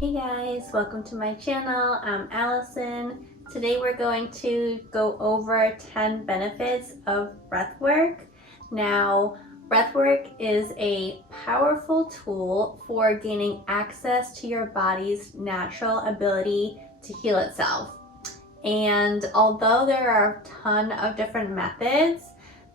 Hey guys, welcome to my channel. I'm Alacyn. Today we're going to go over 10 benefits of breathwork. Now, breathwork is a powerful tool for gaining access to your body's natural ability to heal itself. And although there are a ton of different methods,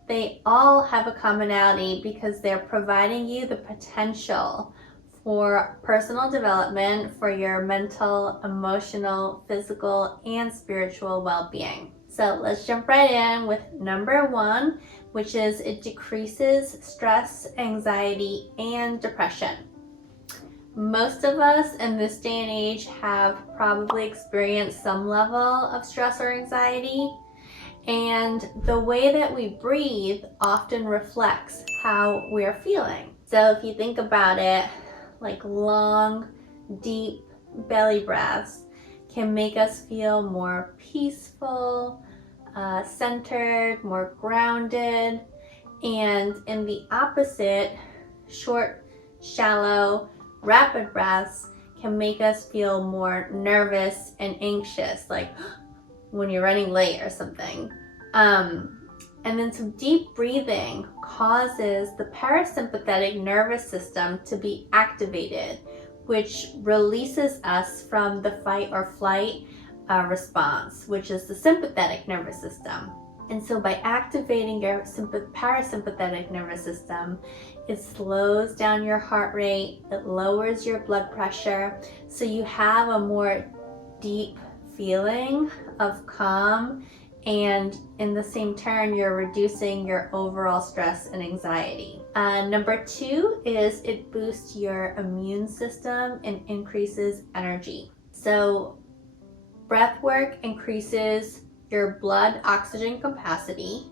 they all have a commonality because they're providing you the potential for personal development for your mental, emotional, physical, and spiritual well-being. So let's jump right in with number one, which is it decreases stress, anxiety, and depression. Most of us in this day and age have probably experienced some level of stress or anxiety, and the way that we breathe often reflects how we're feeling. So if you think about it, like long, deep belly breaths can make us feel more peaceful, centered, more grounded. And in the opposite, short, shallow, rapid breaths can make us feel more nervous and anxious, like when you're running late or something. And then some deep breathing causes the parasympathetic nervous system to be activated, which releases us from the fight or flight response, which is the sympathetic nervous system. And so by activating your parasympathetic nervous system, it slows down your heart rate, it lowers your blood pressure, so you have a more deep feeling of calm, and in the same turn, you're reducing your overall stress and anxiety. Number two is it boosts your immune system and increases energy. So breath work increases your blood oxygen capacity,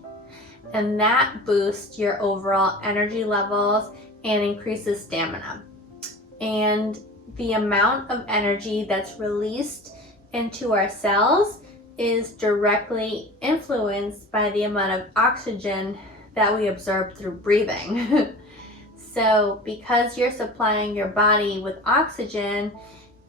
and that boosts your overall energy levels and increases stamina. And the amount of energy that's released into our cells is directly influenced by the amount of oxygen that we absorb through breathing. So because you're supplying your body with oxygen,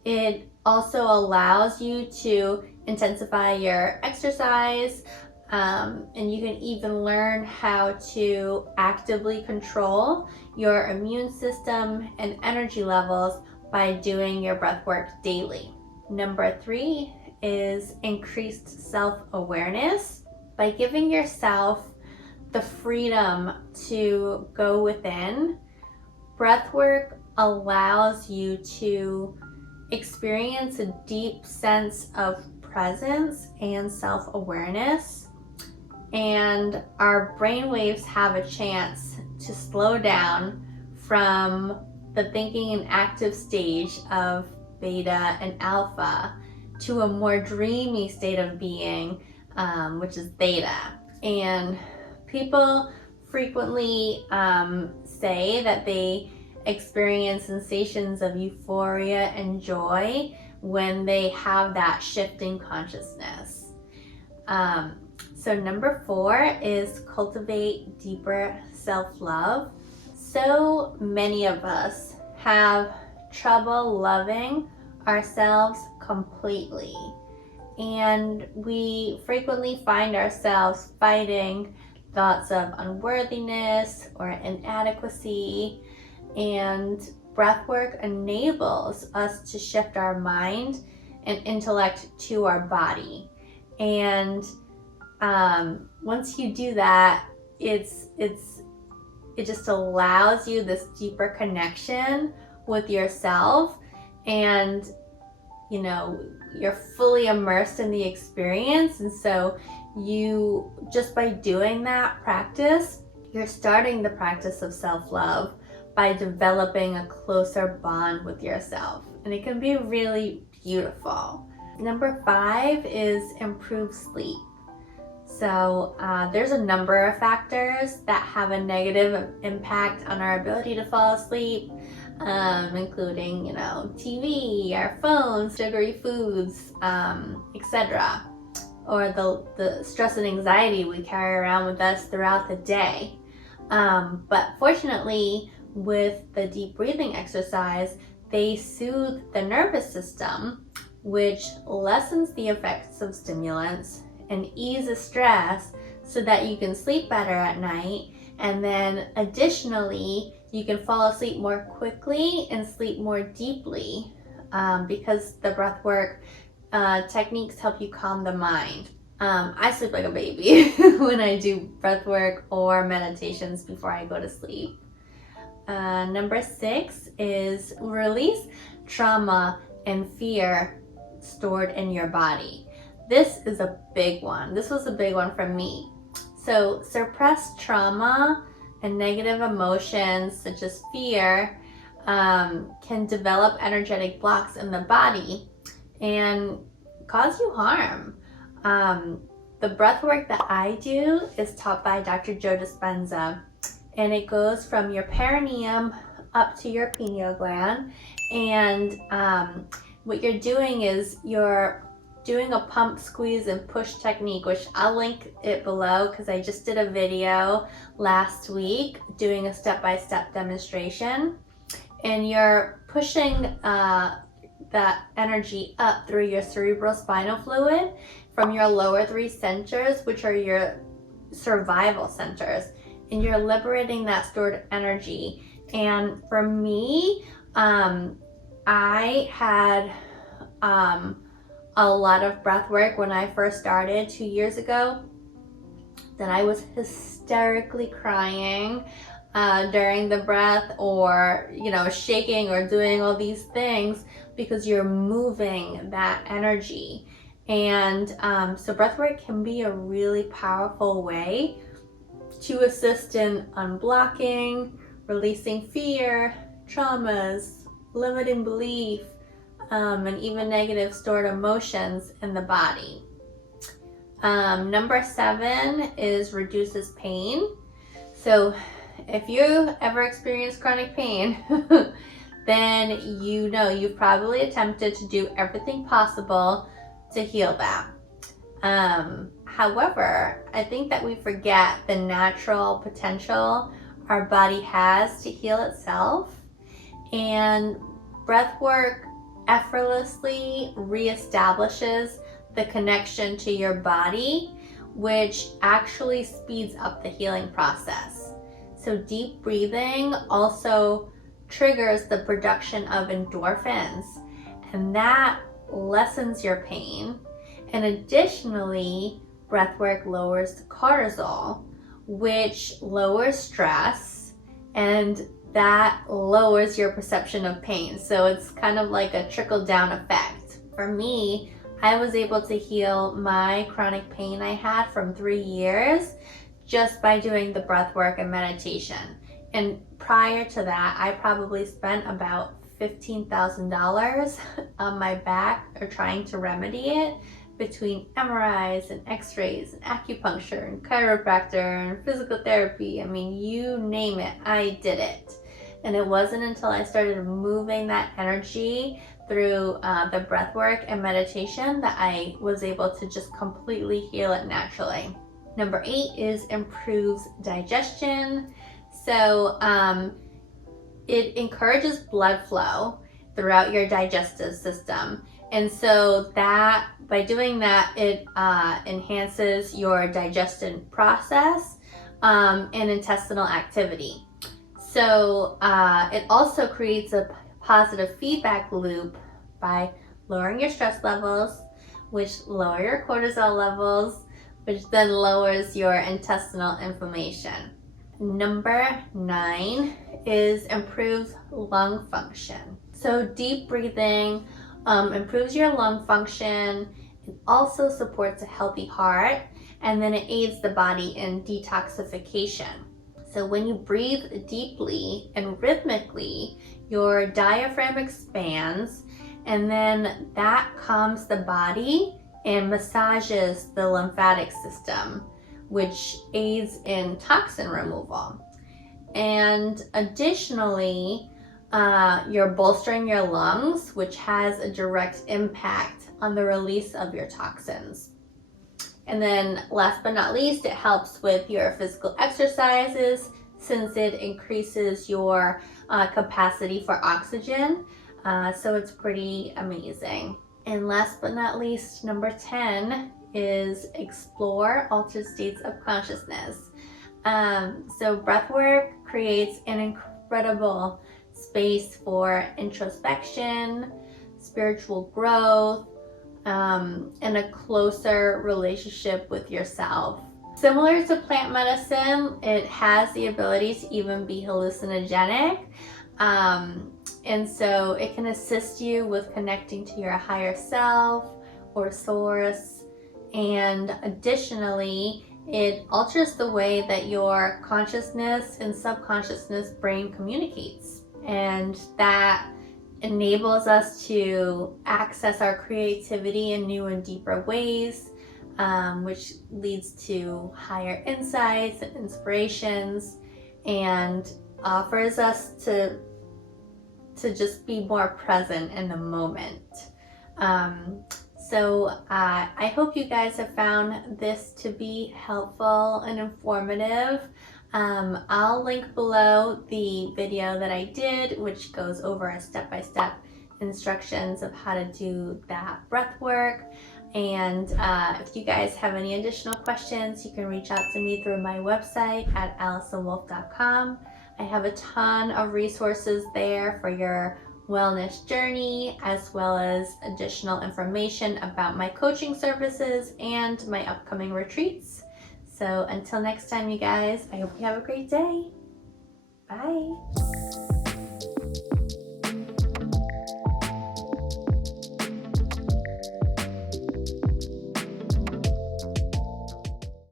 it also allows you to intensify your exercise, and you can even learn how to actively control your immune system and energy levels by doing your breath work daily. Number three is increased self-awareness. By giving yourself the freedom to go within, breathwork allows you to experience a deep sense of presence and self-awareness, and our brain waves have a chance to slow down from the thinking and active stage of beta and alpha to a more dreamy state of being, which is theta. And people frequently say that they experience sensations of euphoria and joy when they have that shift in consciousness. So number four is cultivate deeper self-love. So many of us have trouble loving ourselves completely, and we frequently find ourselves fighting thoughts of unworthiness or inadequacy, and breathwork enables us to shift our mind and intellect to our body. And once you do that, it just allows you this deeper connection with yourself, and you're fully immersed in the experience. And so you, just by doing that practice, you're starting the practice of self-love by developing a closer bond with yourself, and it can be really beautiful. Number five is improve sleep. So there's a number of factors that have a negative impact on our ability to fall asleep, including, TV, our phones, sugary foods, etc. Or the stress and anxiety we carry around with us throughout the day. But fortunately, with the deep breathing exercise, they soothe the nervous system, which lessens the effects of stimulants and eases stress so that you can sleep better at night. And then additionally, you can fall asleep more quickly and sleep more deeply because the breathwork techniques help you calm the mind. I sleep like a baby when I do breathwork or meditations before I go to sleep. Number 6 is release trauma and fear stored in your body. This is a big one. This was a big one for me. So suppressed trauma and negative emotions such as fear can develop energetic blocks in the body and cause you harm. The breath work that I do is taught by drjoedispenza, and it goes from your perineum up to your pineal gland. And what you're doing is you're doing a pump, squeeze, and push technique, which I'll link it below because I just did a video last week doing a step-by-step demonstration. And you're pushing that energy up through your cerebrospinal fluid from your lower 3 centers, which are your survival centers. And you're liberating that stored energy. And for me, I had a lot of breath work when I first started 2 years ago. Then I was hysterically crying during the breath, or shaking or doing all these things because you're moving that energy. And so breathwork can be a really powerful way to assist in unblocking, releasing fear, traumas, limiting belief, and even negative stored emotions in the body. Number 7 is reduces pain. So if you ever experience chronic pain, then you've probably attempted to do everything possible to heal that. However, I think that we forget the natural potential our body has to heal itself, and breath work effortlessly reestablishes the connection to your body, which actually speeds up the healing process. So deep breathing also triggers the production of endorphins, and that lessens your pain. And additionally, breathwork lowers cortisol, which lowers stress, and that lowers your perception of pain. So it's kind of like a trickle-down effect. For me, I was able to heal my chronic pain I had from 3 years just by doing the breath work and meditation. And prior to that, I probably spent about $15,000 on my back or trying to remedy it, between MRIs and x-rays and acupuncture and chiropractor and physical therapy. I mean, you name it, I did it. And it wasn't until I started moving that energy through the breath work and meditation that I was able to just completely heal it naturally. Number 8 is improves digestion. So it encourages blood flow throughout your digestive system. And so that by doing that, it enhances your digestion process and intestinal activity. So it also creates a positive feedback loop by lowering your stress levels, which lower your cortisol levels, which then lowers your intestinal inflammation. Number 9 is improves lung function. So deep breathing improves your lung function. It also supports a healthy heart, and then it aids the body in detoxification. So when you breathe deeply and rhythmically, your diaphragm expands, and then that calms the body and massages the lymphatic system, which aids in toxin removal. And additionally, you're bolstering your lungs, which has a direct impact on the release of your toxins. And then last but not least, it helps with your physical exercises since it increases your capacity for oxygen So it's pretty amazing. And last but not least, number 10 is explore altered states of consciousness. So breathwork creates an incredible space for introspection, spiritual growth, and a closer relationship with yourself. Similar to plant medicine, it has the ability to even be hallucinogenic. And so it can assist you with connecting to your higher self or source. And additionally, it alters the way that your consciousness and subconsciousness brain communicates. And that enables us to access our creativity in new and deeper ways, which leads to higher insights and inspirations, and offers us to just be more present in the moment. So I hope you guys have found this to be helpful and informative. I'll link below the video that I did, which goes over a step-by-step instructions of how to do that breath work. And if you guys have any additional questions, you can reach out to me through my website at alacynwolf.com. I have a ton of resources there for your wellness journey, as well as additional information about my coaching services and my upcoming retreats. So until next time, you guys, I hope you have a great day. Bye.